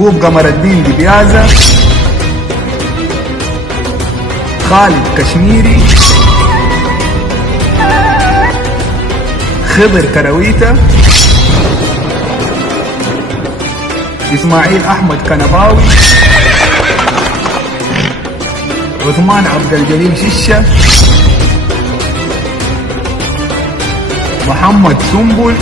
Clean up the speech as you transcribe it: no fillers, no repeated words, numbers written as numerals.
يعقوب قمر الدين دبيازة، خالد كشميري، خضر كرويته، إسماعيل أحمد كنباوي، عثمان عبد الجليل ششة، محمد سنبل،